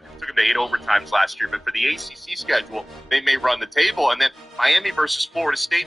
but took them to 8 overtimes last year. But for the ACC schedule, they may run the table. And then Miami versus Florida State,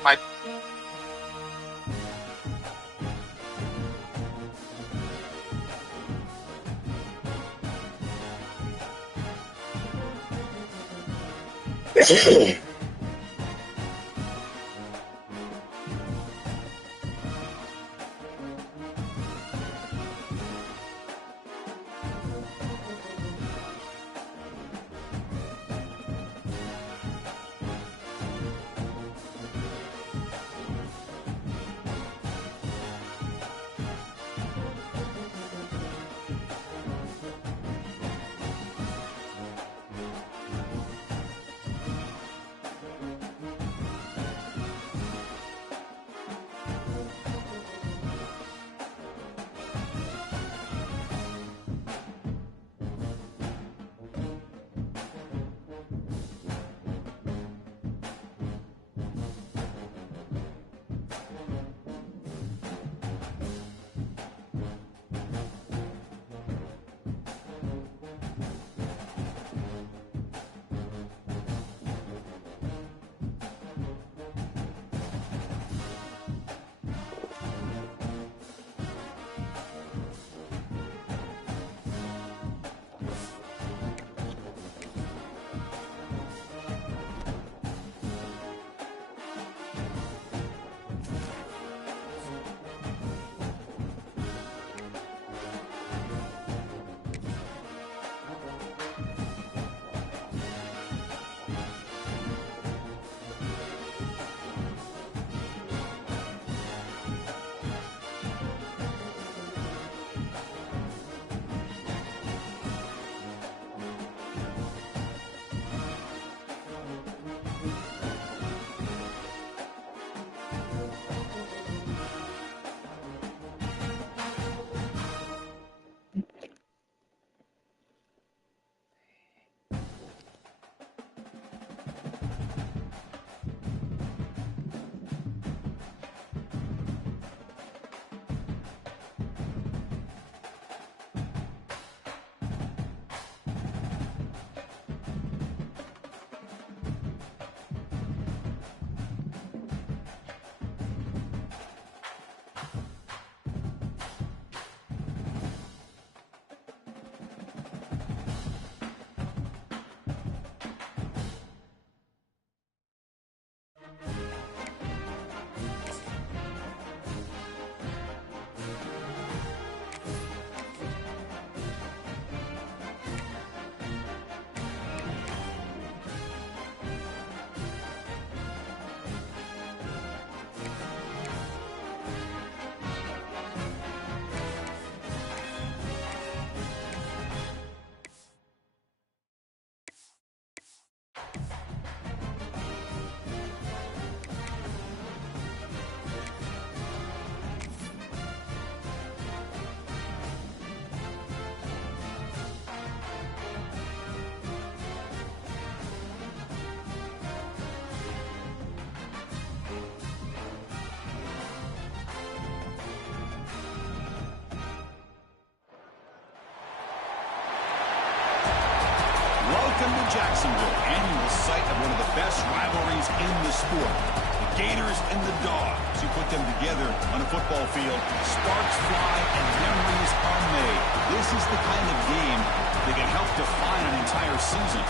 Welcome to Jacksonville, annual site of one of the best rivalries in the sport. The Gators and the Dogs. You put them together on a football field, sparks fly and memories are made. This is the kind of game that can help define an entire season.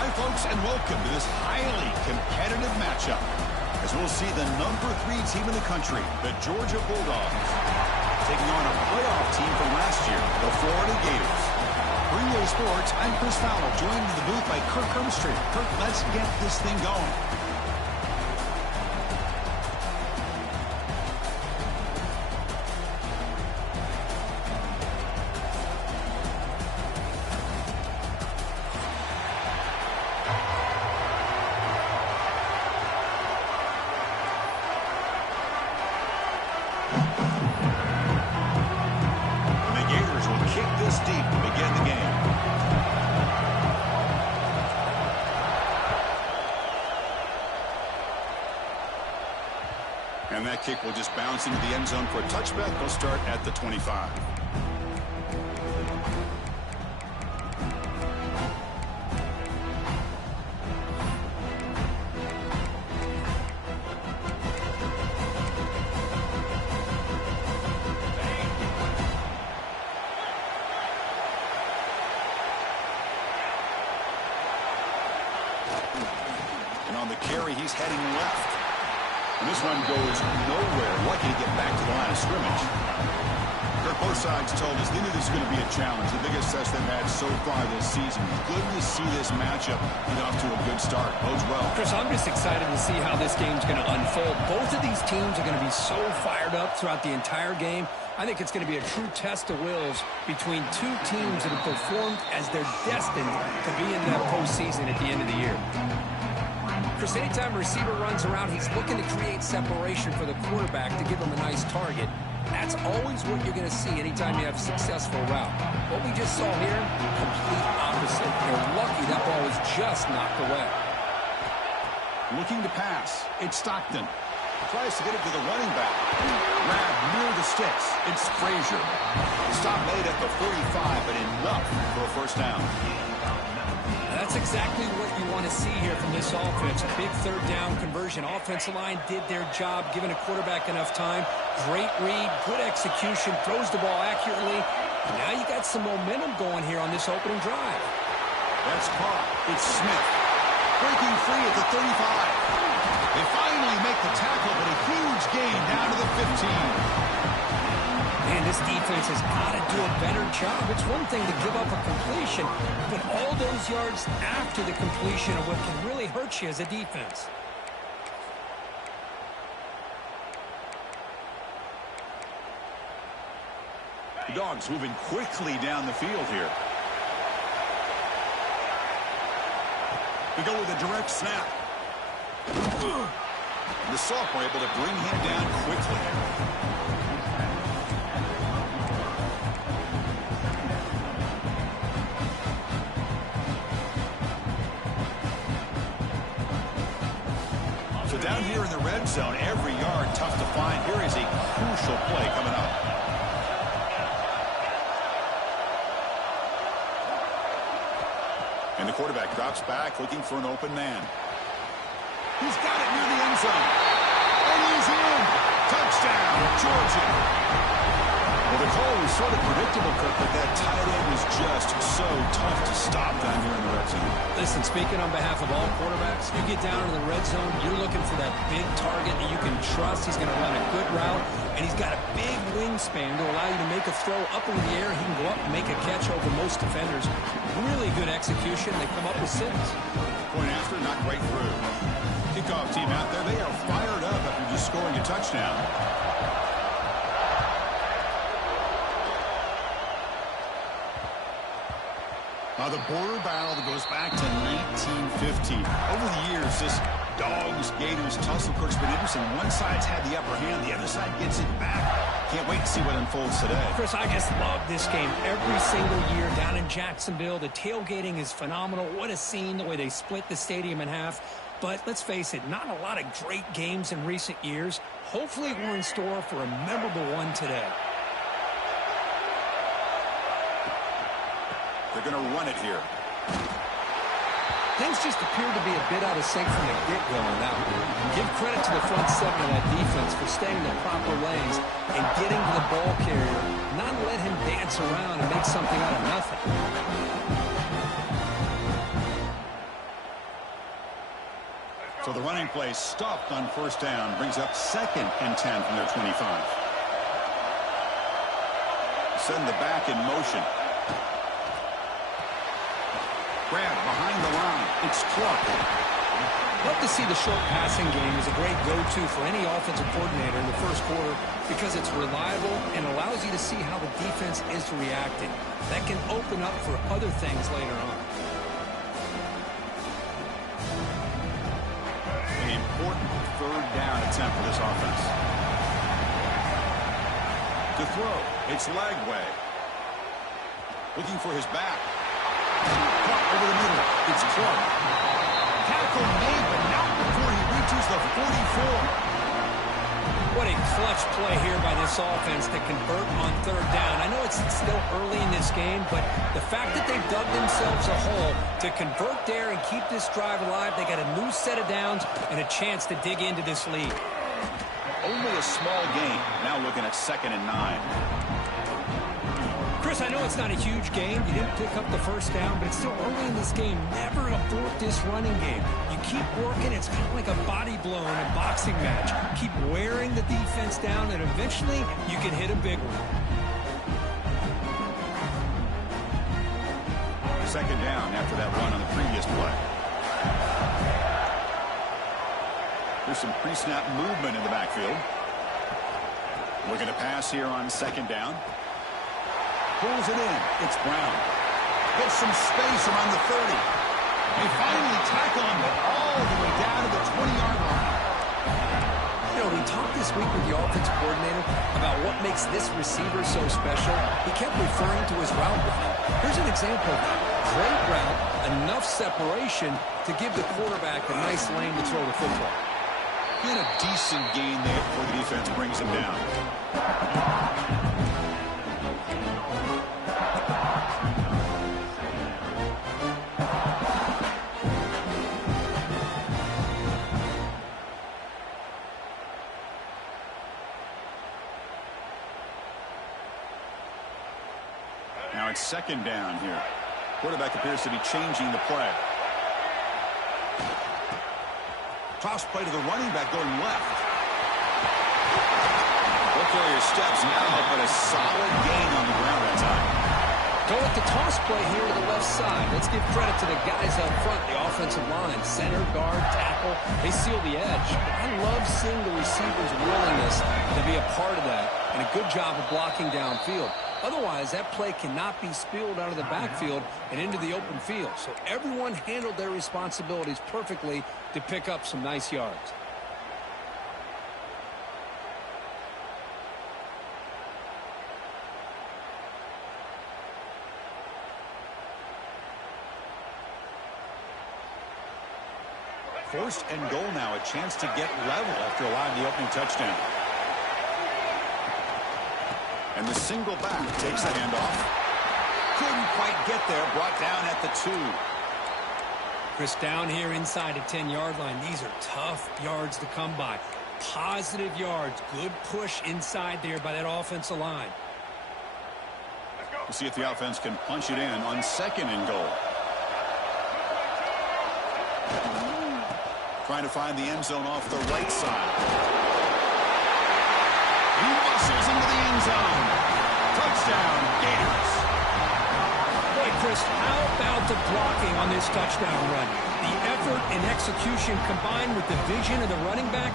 Hi, folks, and welcome to this highly competitive matchup, as we'll see the number 3 team in the country, the Georgia Bulldogs, taking on a playoff team from last year, the Florida Gators. For EA Sports, I'm Chris Fowler, joined in the booth by Kirk Herbstreit. Kirk, let's get this thing going. And that kick will just bounce into the end zone for a touchback. They'll start at the 25. on the carry, he's heading left. And this one goes nowhere. Lucky to get back to the line of scrimmage. Kirk, both sides told us they knew this was going to be a challenge. The biggest test they've had so far this season. Good to see this matchup get off to a good start. Bodes well. Chris, I'm just excited to see how this game's going to unfold. Both of these teams are going to be so fired up throughout the entire game. I think it's going to be a true test of wills between two teams that have performed as they're destined to be in that postseason at the end of the year. Chris, anytime a receiver runs around, he's looking to create separation for the quarterback to give him a nice target. That's always what you're going to see anytime you have a successful route. What we just saw here, complete opposite. They're lucky that ball was just knocked away. Looking to pass. It's Stockton. Tries to get it to the running back. Grab near the sticks. It's Frazier. Stop made at the 45, but enough for a first down. That's exactly what you want to see here from this offense. A big third down conversion. Offensive line did their job, giving a quarterback enough time. Great read, good execution, throws the ball accurately. Now you got some momentum going here on this opening drive. That's caught. It's Smith. Breaking free at the 35. They finally make the tackle, but a huge gain down to the 15. Man, this defense has got to do a better job. It's one thing to give up a completion, but all those yards after the completion are what can really hurt you as a defense. The Dogs moving quickly down the field here. We go with a direct snap. The sophomore able to bring him down quickly. So down here in the red zone, every yard tough to find. Here is a crucial play coming up. And the quarterback drops back looking for an open man. He's got it near the end zone. And he's in. Touchdown, Georgia. Well, the call was sort of predictable, Kirk, but that tight end was just so tough to stop down here in the red zone. Listen, speaking on behalf of all quarterbacks, you get down in the red zone, you're looking for that big target that you can trust. He's going to run a good route, and he's got a big wingspan to allow you to make a throw up in the air. He can go up and make a catch over most defenders. Really good execution. They come up with 6. Point after, not right through. Kickoff team out there, they are fired up after just scoring a touchdown. The border battle that goes back to 1950. Over the years, this Dogs-Gators tussle, Kirk's been interesting. One side's had the upper hand, the other side gets it back. Can't wait to see what unfolds today. Chris, I just love this game every single year down in Jacksonville. The tailgating is phenomenal. What a scene, the way they split the stadium in half. But let's face it, not a lot of great games in recent years. Hopefully we're in store for a memorable one today. They're going to run it here. Things just appear to be a bit out of sync from the get-go on that one. Give credit to the front seven of that defense for staying in the proper lanes and getting to the ball carrier, not let him dance around and make something out of nothing. So the running play stopped on first down, brings up 2nd and 10 from their 25. Send the back in motion. Grab behind the line. It's Clark. Love to see the short passing game as a great go-to for any offensive coordinator in the first quarter because it's reliable and allows you to see how the defense is reacting. That can open up for other things later on. An important third down attempt for this offense. To throw, it's Lagway. Looking for his back. Caught over the middle. It's Clark. Tackle made, but not before he reaches the 44. What a clutch play here by this offense to convert on third down. I know it's still early in this game, but the fact that they've dug themselves a hole to convert there and keep this drive alive, they got a new set of downs and a chance to dig into this lead. Only a small gain. Now looking at 2nd and 9. Chris, Chris, I know it's not a huge game. You didn't pick up the first down, but it's still early in this game. Never abort this running game. You keep working. It's kind of like a body blow in a boxing match. Keep wearing the defense down, and eventually you can hit a big one. Second down after that run on the previous play. There's some pre-snap movement in the backfield. Looking to pass here on second down. Pulls it in. It's Brown. Gets some space around the 30. They finally tackle him, but all the way down to the 20-yard line. You know, we talked this week with the offense coordinator about what makes this receiver so special. He kept referring to his route running. Here's an example of that. Great route, enough separation to give the quarterback a nice lane to throw the football. And a decent gain there before the defense brings him down. Now it's second down here. Quarterback appears to be changing the play. Toss play to the running back going left. Look for your steps now, but a solid gain on the ground that time. Go with the toss play here to the left side. Let's give credit to the guys up front, the offensive line, center, guard, tackle. They seal the edge. But I love seeing the receiver's willingness to be a part of that, and a good job of blocking downfield. Otherwise, that play cannot be spilled out of the backfield and into the open field. So everyone handled their responsibilities perfectly to pick up some nice yards. First and goal now, a chance to get level after allowing the opening touchdown. And the single back takes the handoff. Couldn't quite get there, brought down at the 2. Chris, down here inside the 10-yard line, these are tough yards to come by. Positive yards, good push inside there by that offensive line. We'll see if the offense can punch it in on second and goal. Trying to find the end zone off the right side. He muscles into the end zone. Touchdown, Gators. Boy, Chris, how about the blocking on this touchdown run? The effort and execution combined with the vision of the running back,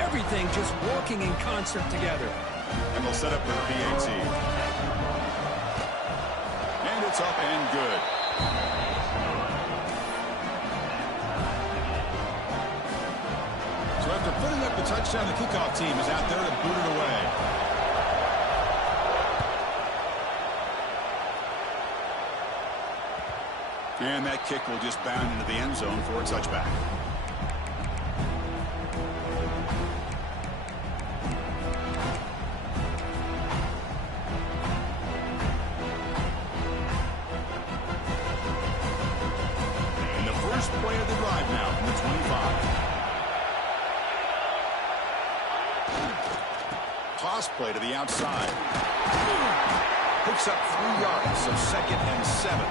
everything just working in concert together. And they'll set up for the PAT. And it's up and good. So after putting up the touchdown, the kickoff team is out there to boot it away. And that kick will just bound into the end zone for a touchback. And the first play of the drive now from the 25. Toss play to the outside. Picks up 3 yards, so second and 7.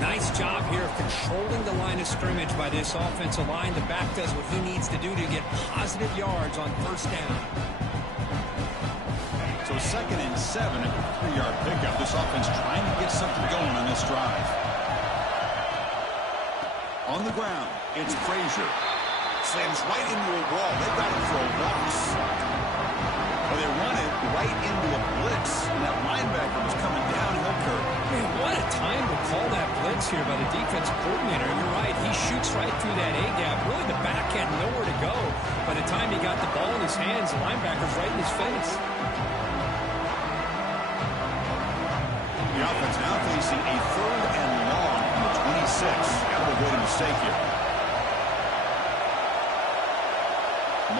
Nice job here of controlling the line of scrimmage by this offensive line. The back does what he needs to do to get positive yards on first down. So second and 7 at the 3-yard pickup. This offense trying to get something going on this drive. On the ground, it's Frazier. Slams right into a wall. They got him for a loss. Well, they run it right into a blitz. And that linebacker was coming downhill curve. Man, what a time to call that blitz here by the defensive coordinator. You're right, he shoots right through that A-gap. Really, the back had nowhere to go. By the time he got the ball in his hands, the linebacker's right in his face. The offense now facing a 3rd and long from the 26. Got to avoid a mistake here.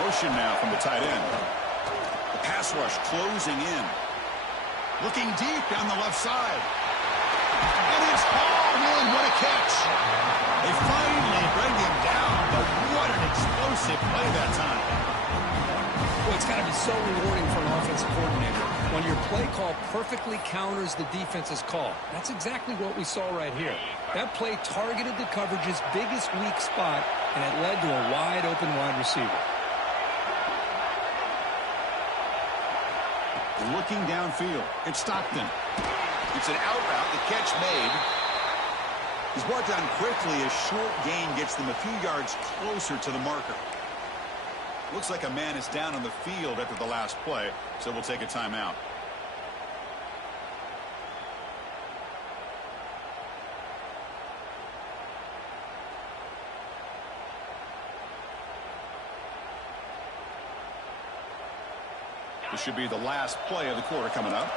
Motion now from the tight end. The pass rush closing in. Looking deep down the left side. And it's hauled in. What a catch. They finally bring him down, but what an explosive play that time. Well, it's got to be so rewarding for an offensive coordinator when your play call perfectly counters the defense's call. That's exactly what we saw right here. That play targeted the coverage's biggest weak spot, and it led to a wide-open wide receiver. Looking downfield, it's Stockton. It's an out route, the catch made. He's brought down quickly. A short gain gets them a few yards closer to the marker. Looks like a man is down on the field after the last play, so we'll take a timeout. This should be the last play of the quarter coming up.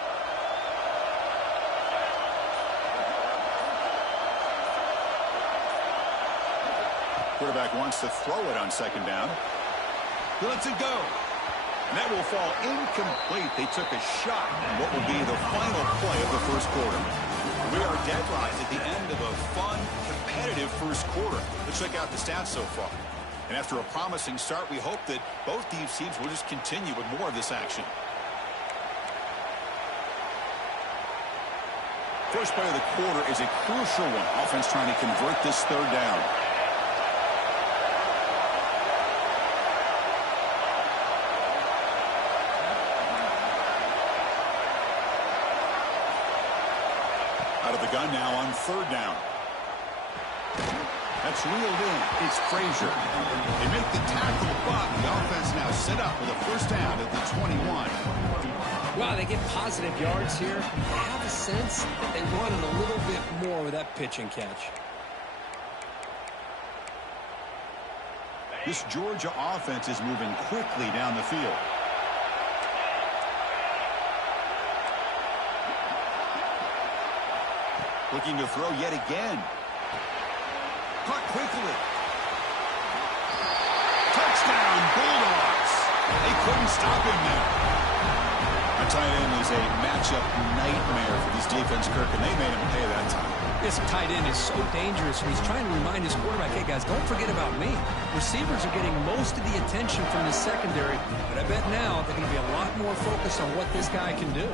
Quarterback wants to throw it on second down. He lets it go. And that will fall incomplete. They took a shot on what will be the final play of the first quarter. We are deadlocked at the end of a fun, competitive first quarter. Let's check out the stats so far. And after a promising start, we hope that both these teams will just continue with more of this action. First play of the quarter is a crucial one. Offense trying to convert this third down. Out of the gun now on third down. That's reeled in. It's Frazier. They make the tackle, but the offense now set up with a first down at the 21. Wow, they get positive yards here. I have a sense that they wanted a little bit more with that pitch and catch. This Georgia offense is moving quickly down the field. Looking to throw yet again. Caught quickly. Touchdown, Bulldogs. They couldn't stop him there. A tight end is a matchup nightmare for this defense, Kirk, and they made him pay that time. This tight end is so dangerous. He's trying to remind his quarterback, hey, guys, don't forget about me. Receivers are getting most of the attention from the secondary, but I bet now they're going to be a lot more focused on what this guy can do.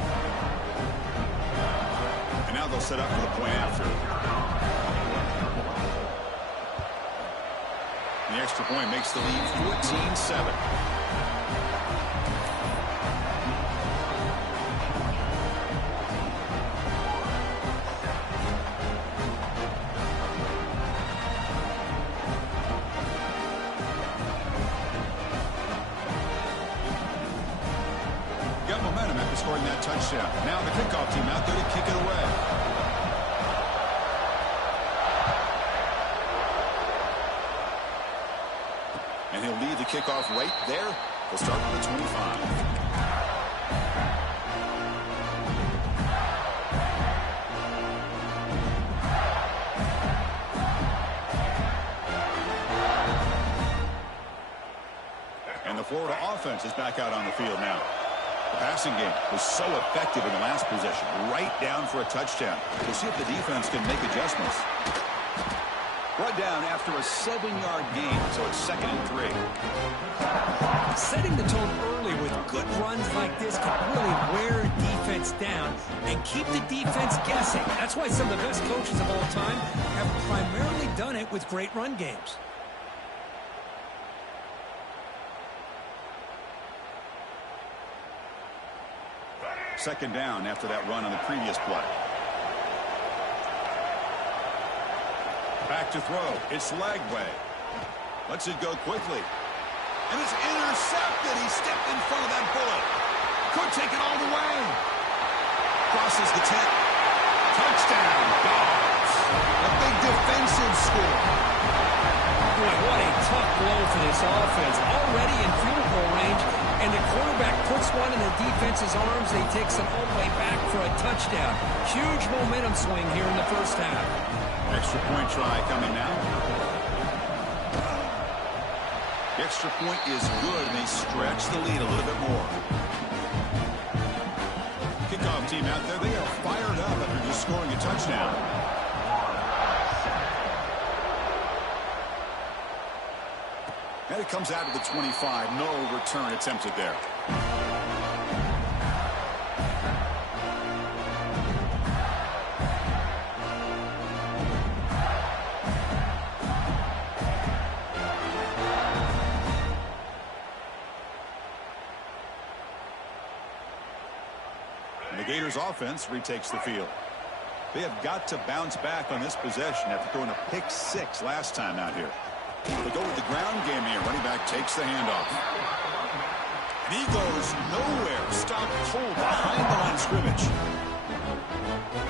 And now they'll set up for the point after. The extra point makes the lead 14-7. Got momentum after scoring that touchdown. Now the kickoff team out there to kick it away. And he'll lead the kickoff right there. We'll start with the 25. And the Florida offense is back out on the field now. The passing game was so effective in the last possession, right down for a touchdown. We'll see if the defense can make adjustments. Brought down after a 7-yard gain, so it's 2nd and 3. Setting the tone early with good runs like this can really wear a defense down and keep the defense guessing. That's why some of the best coaches of all time have primarily done it with great run games. Second down after that run on the previous play. Back to throw. It's Lagway. Lets it go quickly. And it's intercepted. He stepped in front of that bullet. Could take it all the way. Crosses the 10. Touchdown, Dogs. A big defensive score. Boy, what a tough blow for this offense. Already in field goal range, and the quarterback puts one in the defense's arms. He takes it all the way back for a touchdown. Huge momentum swing here in the first half. Extra point try coming now. The extra point is good, and they stretch the lead a little bit more. Kickoff team out there, they are fired up after just scoring a touchdown. And a It comes out to the 25. No return attempted there. And the Gators offense retakes the field. They have got to bounce back on this possession after throwing a pick 6 last time out here. They go with the ground game here. Running back takes the handoff. And he goes nowhere. Stopped cold behind the line of scrimmage.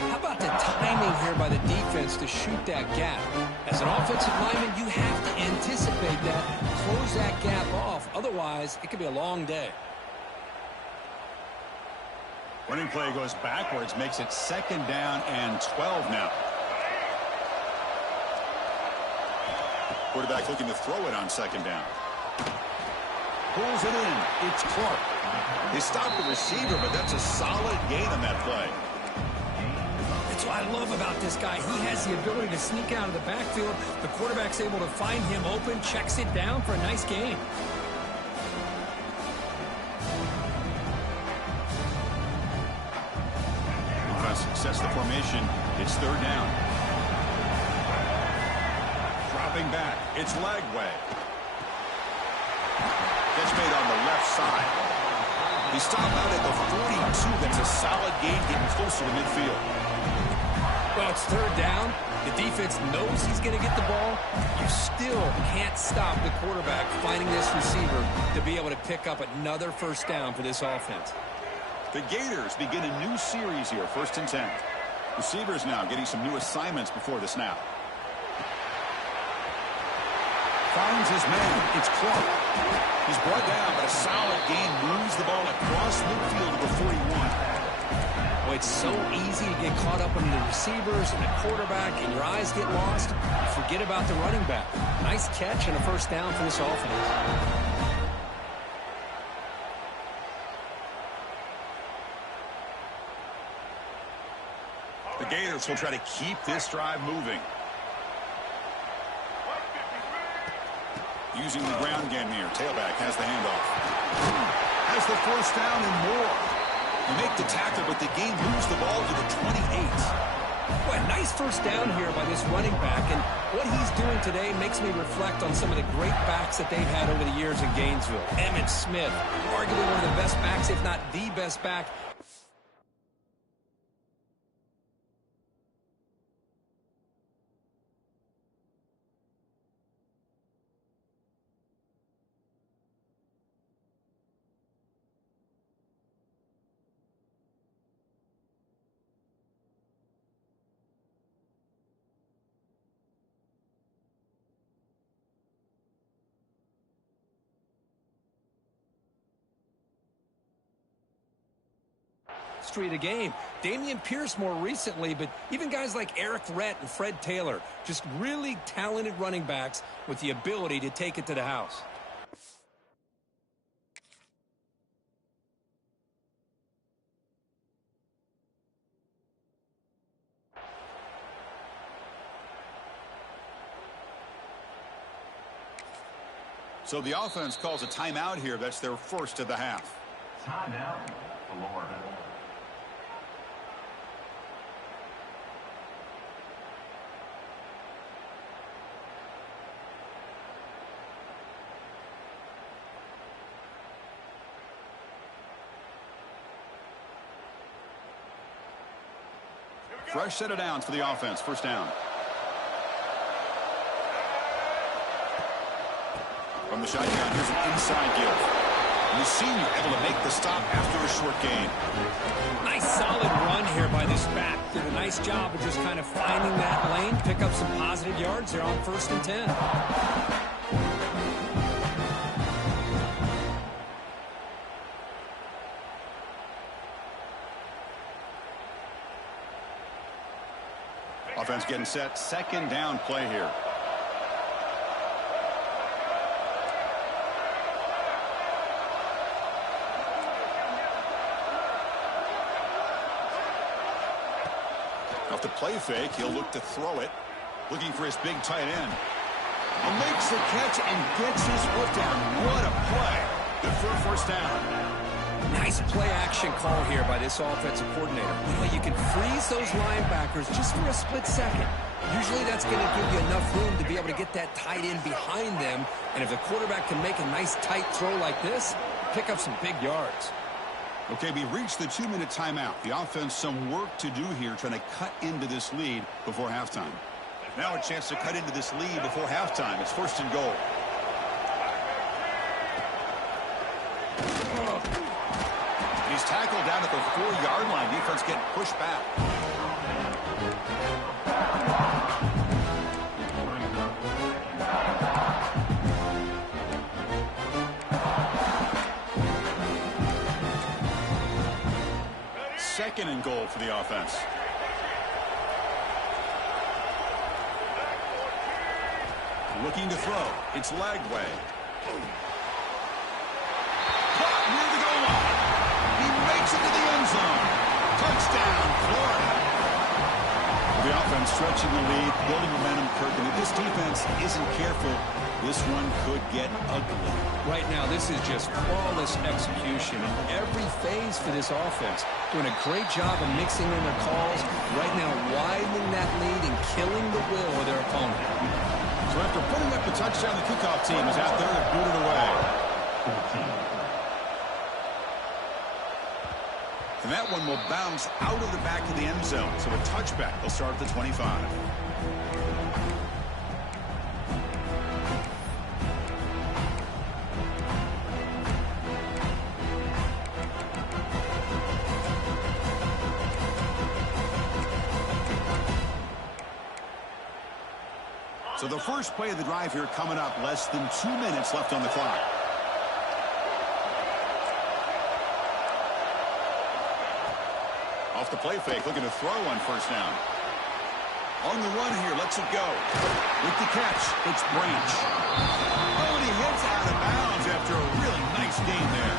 How about the timing here by the defense to shoot that gap? As an offensive lineman, you have to anticipate that, close that gap off. Otherwise, it could be a long day. Running play goes backwards, makes it 2nd down and 12 now. Quarterback looking to throw it on 2nd down. Pulls it in. It's Clark. He stopped the receiver, but that's a solid gain on that play. That's what I love about this guy. He has the ability to sneak out of the backfield. The quarterback's able to find him open, checks it down for a nice gain. Sets the formation. It's 3rd down. Dropping back. It's Lagway. Catch made on the left side. He stopped out at the 42. That's a solid gain getting closer to midfield. Well, it's 3rd down. The defense knows he's going to get the ball. You still can't stop the quarterback finding this receiver to be able to pick up another 1st down for this offense. The Gators begin a new series here, 1st and 10. Receivers now getting some new assignments before the snap. Finds his man. It's Clark. He's brought down, but a solid gain moves the ball across midfield to the 41. Well, it's so easy to get caught up in the receivers and the quarterback, and your eyes get lost. You forget about the running back. Nice catch and a 1st down for this offense. The Gators will try to keep this drive moving. Using the ground game here. Tailback has the handoff. Has the 1st down and more. You make the tackle, but the game moves the ball to the 28. Well, a nice 1st down here by this running back, and what he's doing today makes me reflect on some of the great backs that they've had over the years in Gainesville. Emmitt Smith, arguably one of the best backs, if not the best back. Of the game. Dameon Pierce more recently, but even guys like Eric Rhett and Fred Taylor, just really talented running backs with the ability to take it to the house. So the offense calls a timeout here. That's their 1st of the half. Timeout, Florida. Fresh set of downs for the offense. 1st down. From the shotgun, here's an inside give. And the senior able to make the stop after a short gain. Nice solid run here by this back. Did a nice job of just kind of finding that lane, pick up some positive yards there on 1st and 10. Offense getting set. 2nd down play here. Off the play fake, he'll look to throw it. Looking for his big tight end. Makes the catch and gets his foot down. What a play. Good for a first down. Nice play action call here by this offensive coordinator. You know, you can freeze those linebackers just for a split second. Usually that's going to give you enough room to be able to get that tight end behind them. And if the quarterback can make a nice tight throw like this, pick up some big yards. Okay, we reached the 2-minute timeout. The offense some work to do here trying to cut into this lead before halftime. Now a chance to cut into this lead before halftime. It's first and goal. He's tackled down at the 4-yard line. Defense getting pushed back. Second and goal for the offense. Looking to throw. It's Lagway. Caught near the goal line. He makes it to the end zone. Touchdown, Florida. The offense stretching the lead, building momentum, Kirk. And if this defense isn't careful, this one could get ugly. Right now, this is just flawless execution in every phase for this offense. Doing a great job of mixing in their calls. Right now, widening that lead and killing the will of their opponent. So after putting up the touchdown, the kickoff team is out there to boot it away. And that one will bounce out of the back of the end zone. So a touchback. They'll start at the 25. So the first play of the drive here coming up, less than 2 minutes left on the clock. Off the play fake, looking to throw on first down. On the run here, lets it go. With the catch, it's Branch. Oh, and he hits out of bounds after a really nice gain there.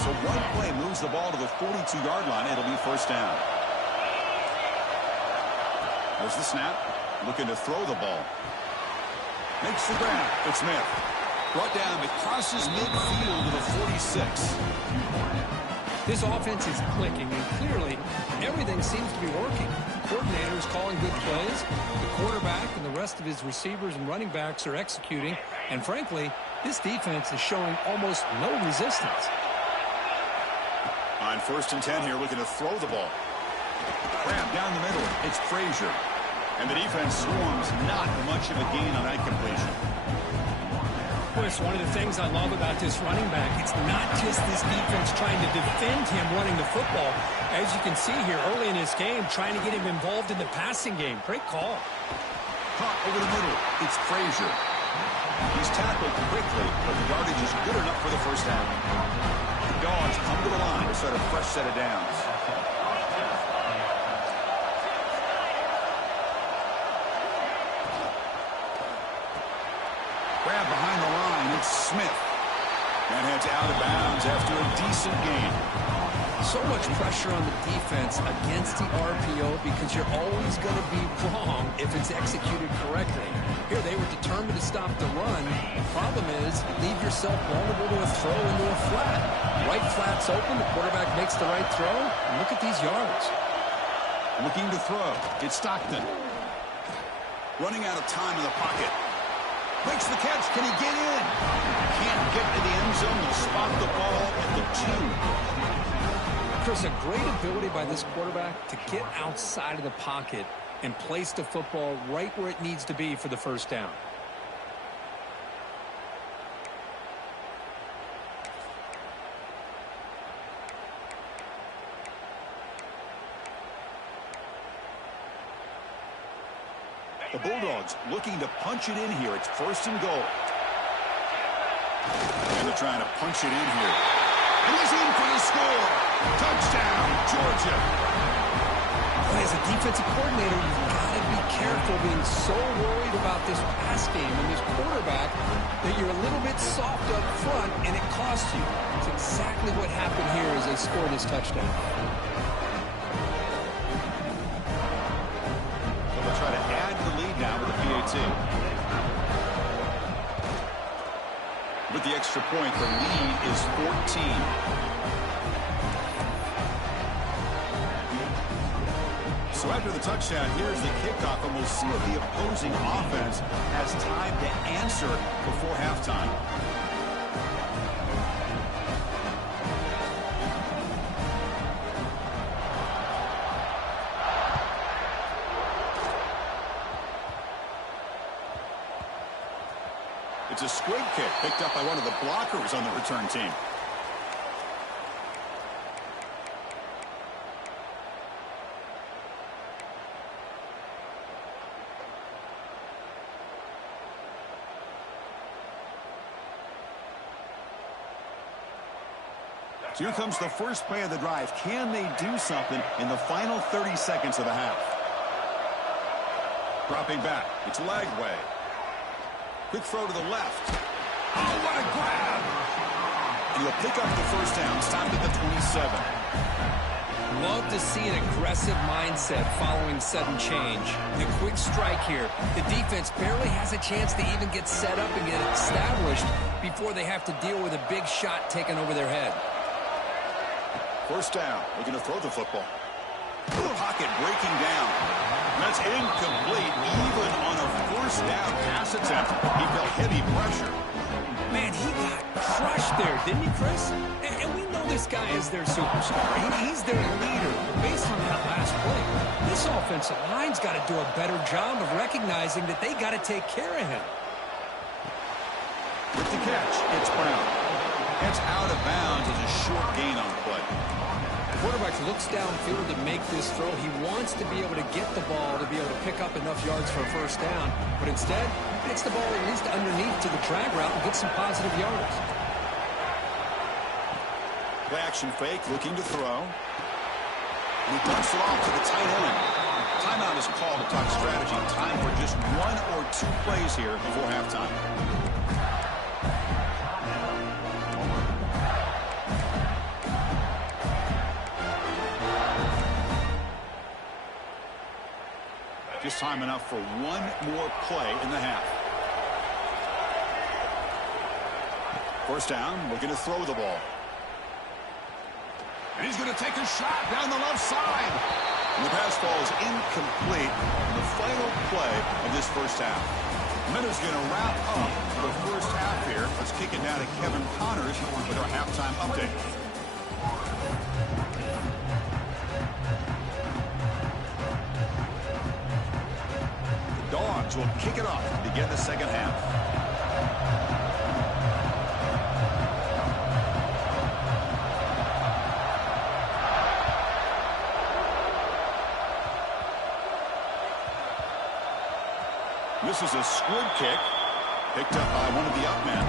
So one play moves the ball to the 42-yard line. It'll be first down. There's the snap. Looking to throw the ball. Makes the grab. It's Smith. Brought down. It crosses midfield to the 46. This offense is clicking, and clearly everything seems to be working. The coordinator is calling good plays. The quarterback and the rest of his receivers and running backs are executing. And frankly, this defense is showing almost no resistance. On first and 10 here, looking to throw the ball. Grab down the middle. It's Frazier. And the defense swarms, not much of a gain on that completion. Boy, it's one of the things I love about this running back. It's not just this defense trying to defend him running the football. As you can see here early in this game, trying to get him involved in the passing game. Great call. Caught over the middle. It's Frazier. He's tackled quickly, but the yardage is good enough for the first down. The Dogs come to the line to start a fresh set of downs. Grab behind the line. It's Smith. And heads out of bounds after a decent gain. So much pressure on the defense against the RPO because you're always going to be wrong if it's executed correctly. Here, they were determined to stop the run. The problem is, leave yourself vulnerable to a throw into a flat. Right flat's open, the quarterback makes the right throw. And look at these yards. Looking to throw. It's Stockton. Running out of time in the pocket. Makes the catch. Can he get in? Can't get to the end zone. They'll spot the ball at the 2. Chris, a great ability by this quarterback to get outside of the pocket and place the football right where it needs to be for the first down. The Bulldogs looking to punch it in here. It's first and goal. And they're trying to punch it in here. And he's in for the score. Touchdown, Georgia. Boy, as a defensive coordinator, you've got to be careful being so worried about this pass game and this quarterback that you're a little bit soft up front and it costs you. It's exactly what happened here as they scored this touchdown. extra point. The lead is 14. So after the touchdown, here's the kickoff, and we'll see if the opposing offense has time to answer before halftime. It's a squib kick picked up by one of the blockers on the return team. So here comes the first play of the drive. Can they do something in the final 30 seconds of the half? Dropping back. It's Lagway. Quick throw to the left. Oh, what a grab! And he'll pick up the first down. Stopped at the 27. Love to see an aggressive mindset following sudden change. The quick strike here. The defense barely has a chance to even get set up and get established before they have to deal with a big shot taken over their head. First down. Looking to throw the football. Pocket breaking down. That's incomplete. Even on a first down pass attempt, he felt heavy pressure. Man, he got crushed there, didn't he, Chris? And we know this guy is their superstar. He's their leader. Based on that last play, this offensive line's got to do a better job of recognizing that they got to take care of him. With the catch, it's Brown. It's out of bounds as a short gain on the play. The quarterback looks downfield to make this throw. He wants to be able to get the ball to be able to pick up enough yards for a first down, but instead, gets the ball at least underneath to the drag route and gets some positive yards. Play action fake, looking to throw. And he dumps it off to the tight end. Timeout is called to talk strategy. Time for just one or two plays here before halftime. Just time enough for one more play in the half. First down, looking to throw the ball. And he's going to take a shot down the left side. And the pass falls incomplete in the final play of this first half. Minutes going to wrap up the first half here. Let's kick it down to Kevin Connors with our halftime update. Dogs will kick it off to begin the second half. This is a squib kick picked up by one of the up men.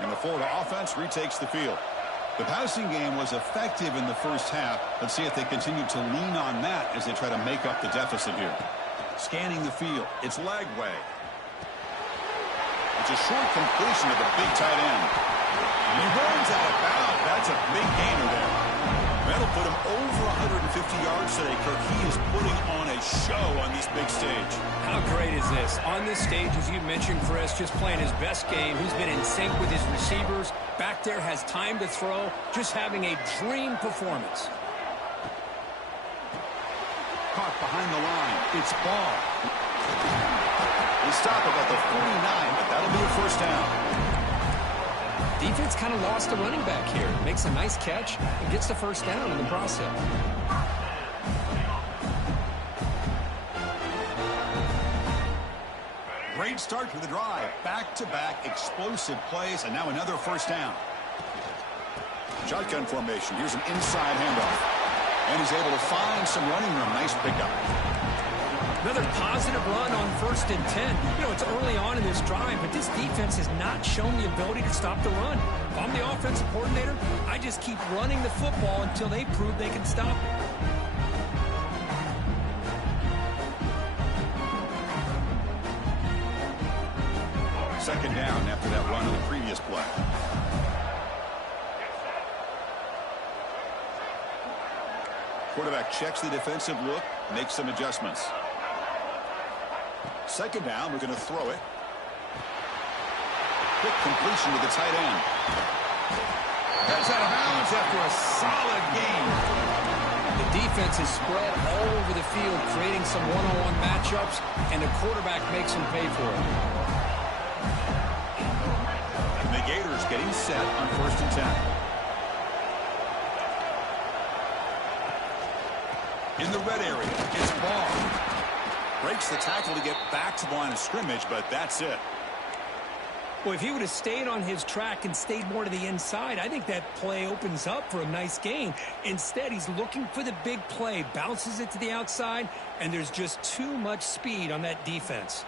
And the Florida offense retakes the field. The passing game was effective in the first half. Let's see if they continue to lean on that as they try to make up the deficit here. Scanning the field. It's Lagway. It's a short completion of the big tight end. And he runs out of bounds. That's a big gainer there. That'll put him over 150 yards today, Kirk. He is putting on a show on this big stage. How great is this? On this stage, as you mentioned, Chris, just playing his best game. He's been in sync with his receivers. Back there, has time to throw. Just having a dream performance. Caught behind the line. It's Ball. They stop about the 49, but that'll be a first down. Defense kind of lost a running back here. Makes a nice catch and gets the first down in the process. Great start to the drive. Back-to-back explosive plays, and now another first down. Shotgun formation. Here's an inside handoff. And he's able to find some running room. Nice pickup. Another positive run on 1st and 10. You know, it's early on in this drive, but this defense has not shown the ability to stop the run. If I'm the offensive coordinator, I just keep running the football until they prove they can stop it. second down after that run on the previous play. Quarterback checks the defensive look, makes some adjustments. Second down, we're going to throw it. Quick completion to the tight end. That's out of bounds after a solid game. The defense is spread all over the field, creating some one-on-one matchups, and the quarterback makes them pay for it. And the Gators getting set on 1st and 10. In the red area, it's Barr. Breaks the tackle to get back to the line of scrimmage, but that's it. Well, if he would have stayed on his track and stayed more to the inside, I think that play opens up for a nice gain. Instead, he's looking for the big play, bounces it to the outside, and there's just too much speed on that defense.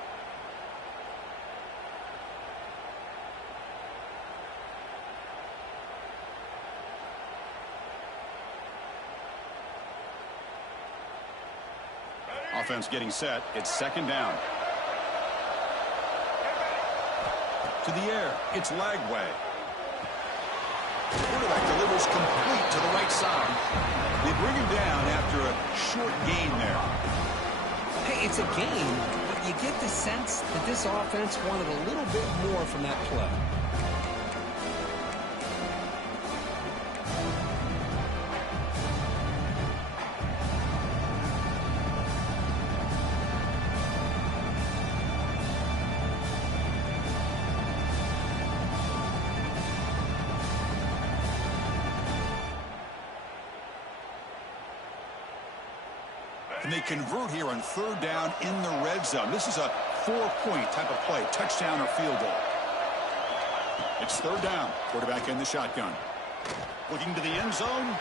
Offense getting set. It's second down. To the air. It's Lagway. Quarterback delivers complete to the right side. They bring him down after a short gain there. Hey, it's a gain, but you get the sense that this offense wanted a little bit more from that play. And they convert here on third down in the red zone. This is a 4-point type of play, touchdown or field goal. It's third down. Quarterback in the shotgun. Looking to the end zone.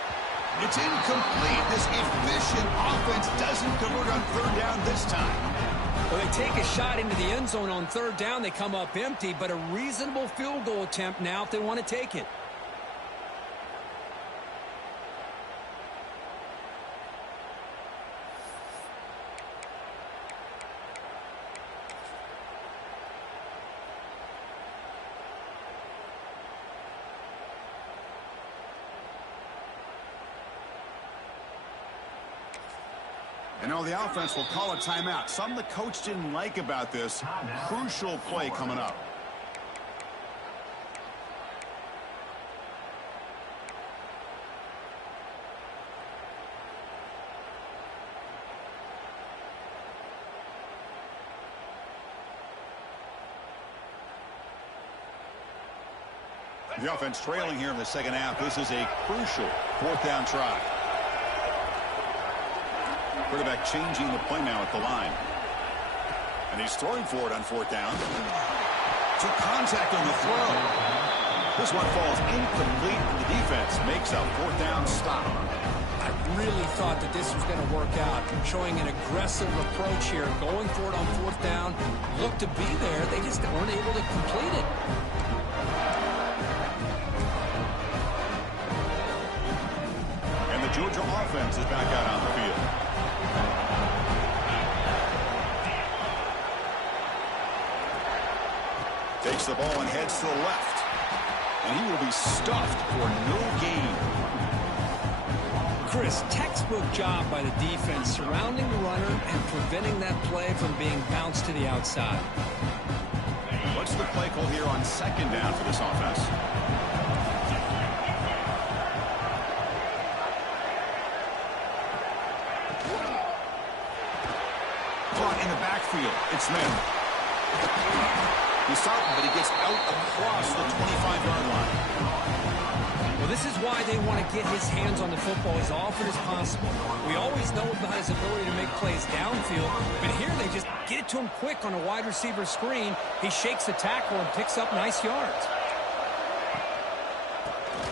It's incomplete. This efficient offense doesn't convert on third down this time. Well, they take a shot into the end zone on third down. They come up empty, but a reasonable field goal attempt now if they want to take it. And now the offense will call a timeout. Something the coach didn't like about this. Crucial play coming up. The offense trailing here in the second half. This is a crucial fourth down try. Quarterback changing the play now at the line. And he's throwing for it on fourth down. Took contact on the throw. This one falls incomplete, and the defense makes a fourth down stop. I really thought that this was going to work out, showing an aggressive approach here, going for it on fourth down. Looked to be there. They just weren't able to complete it. And the Georgia offense is back out on the field. Takes the ball and heads to the left. And he will be stuffed for no gain. Chris, textbook job by the defense surrounding the runner and preventing that play from being bounced to the outside. What's the play call here on second down for this offense? Caught in the backfield. It's Smith. He's stopped, but he gets out across the 25-yard line. Well, this is why they want to get his hands on the football as often as possible. We always know about his ability to make plays downfield, but here they just get it to him quick on a wide receiver screen. He shakes the tackle and picks up nice yards.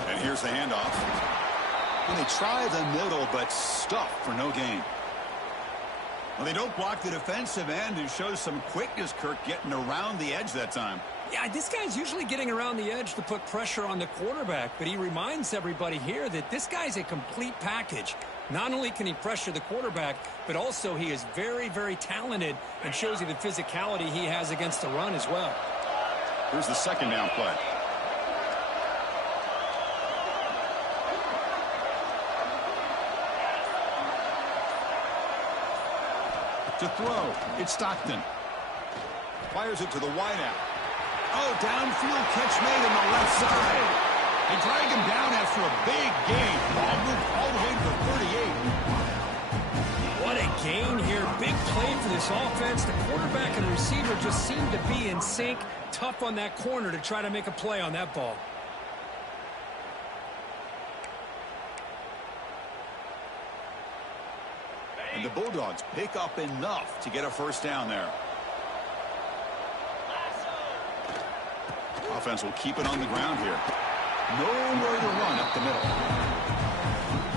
And here's the handoff. And they try the middle, but stuffed for no gain. Well, they don't block the defensive end, who shows some quickness, Kirk, getting around the edge that time. Yeah, this guy's usually getting around the edge to put pressure on the quarterback, but he reminds everybody here that this guy's a complete package. Not only can he pressure the quarterback, but also he is very, very talented and shows you the physicality he has against the run as well. Here's the second down play. To throw, it's Stockton. Fires it to the wideout. Oh, downfield catch made on the left side. They drag him down after a big gain. Ball moved all the way to the 38. What a gain here. Big play for this offense. The quarterback and receiver just seemed to be in sync. Tough on that corner to try to make a play on that ball. And the Bulldogs pick up enough to get a first down there. Offense will keep it on the ground here. Nowhere to run up the middle.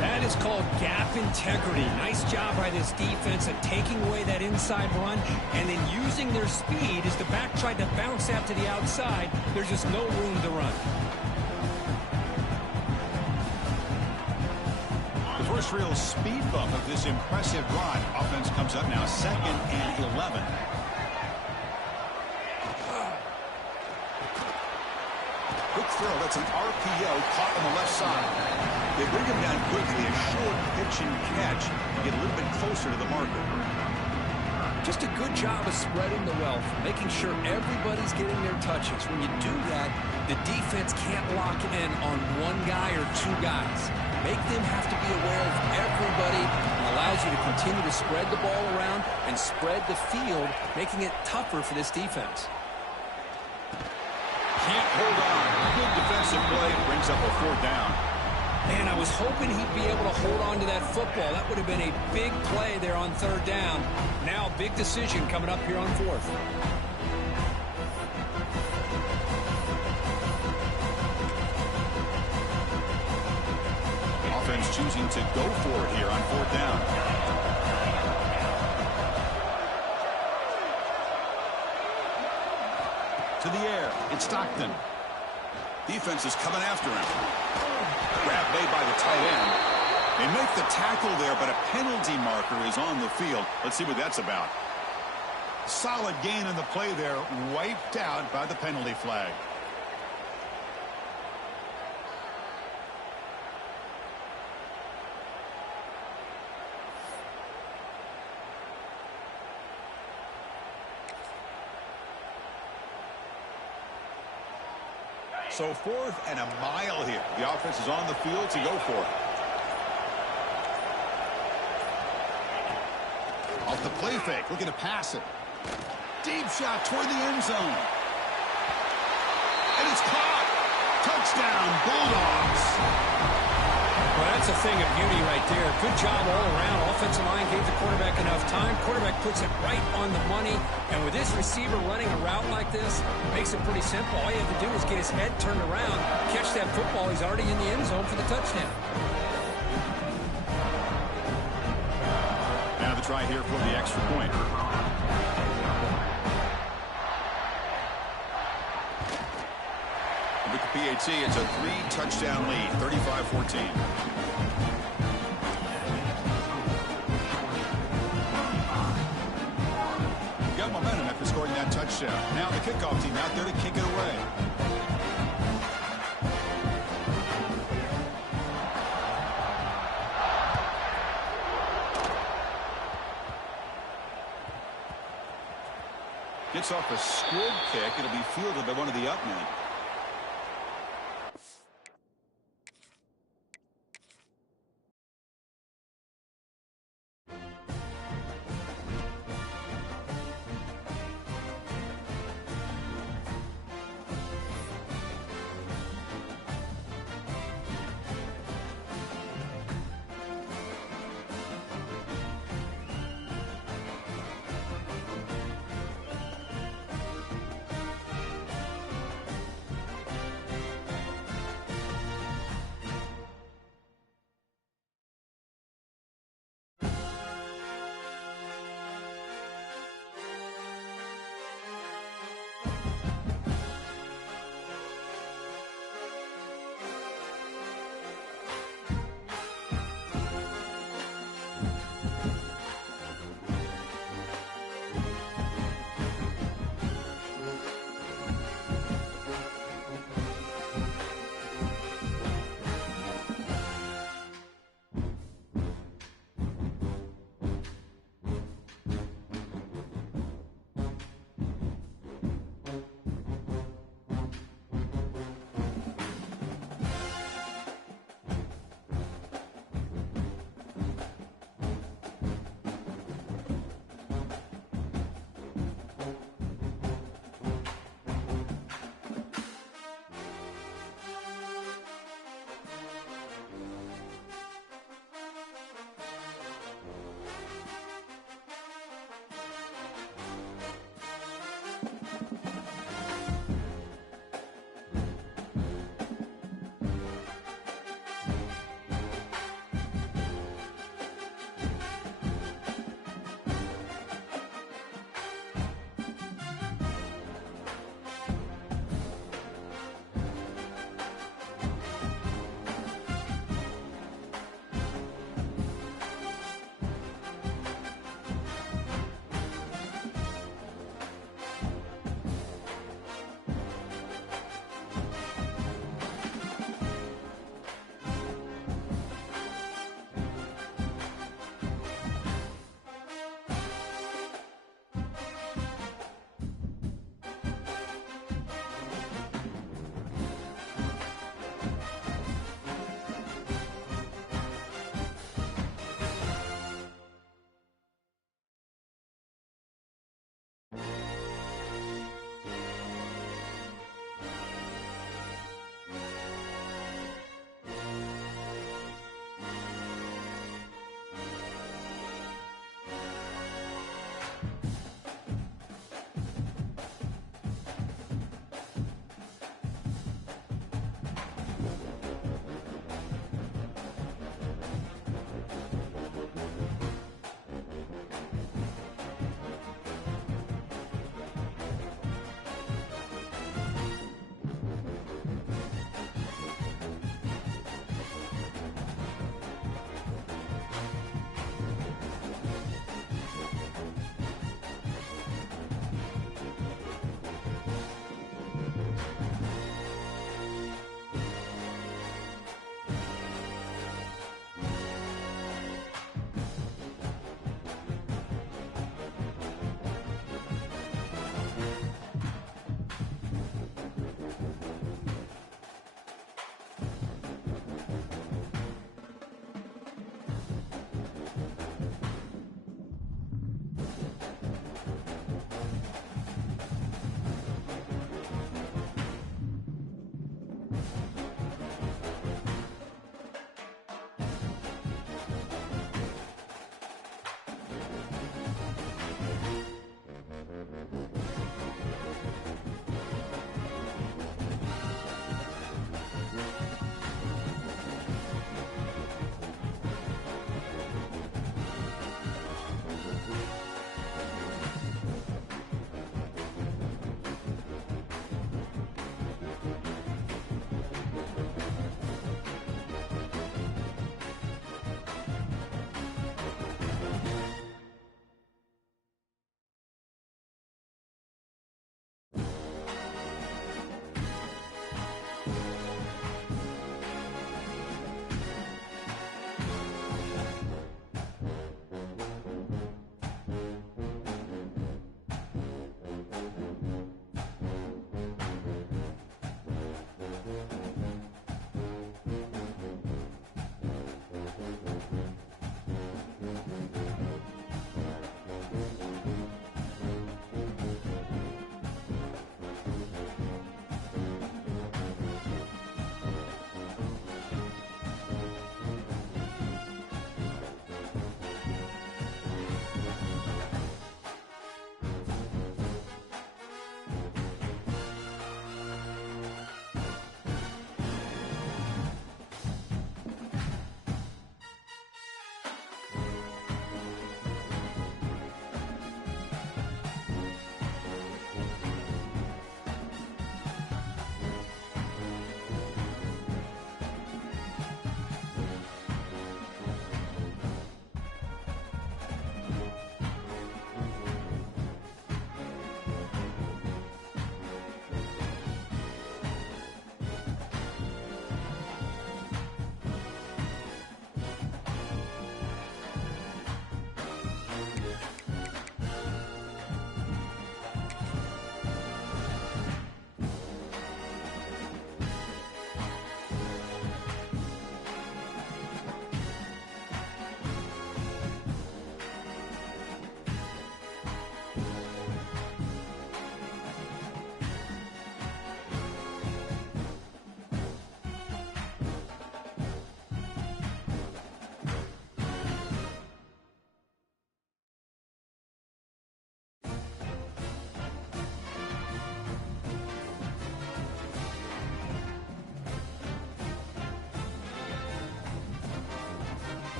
That is called gap integrity. Nice job by this defense at taking away that inside run and then using their speed as the back tried to bounce out to the outside. There's just no room to run. The first real speed bump of this impressive run. Offense comes up now 2nd and 11. Quick throw, that's an RPO caught on the left side. They bring him down quickly, a short pitch and catch to get a little bit closer to the marker. Just a good job of spreading the wealth, making sure everybody's getting their touches. When you do that, the defense can't lock in on one guy or two guys. Make them have to be aware of everybody and allows you to continue to spread the ball around and spread the field, making it tougher for this defense. Can't hold on. Good defensive play and brings up a 4th down. Man, I was hoping he'd be able to hold on to that football. That would have been a big play there on 3rd down. Now, big decision coming up here on 4th. Offense choosing to go for it here on 4th down. To the air, it's Stockton. Defense is coming after him. Grab made by the tight end. They make the tackle there, but a penalty marker is on the field. Let's see what that's about. Solid gain in the play there, wiped out by the penalty flag. So 4th and a mile here. The offense is on the field to go for it. Off the play fake, looking to pass it. Deep shot toward the end zone. And it's caught. Touchdown, Bulldogs. Well, that's a thing of beauty right there. Good job all around. Offensive line gave the quarterback enough time. Quarterback puts it right on the money. And with this receiver running a route like this, makes it pretty simple. All you have to do is get his head turned around, catch that football. He's already in the end zone for the touchdown. Now the try here for the extra point. With the PAT, it's a 3-touchdown lead, 35-14. Got momentum after scoring that touchdown. Now the kickoff team out there to kick it away. Gets off a squib kick. It'll be fielded by one of the up men.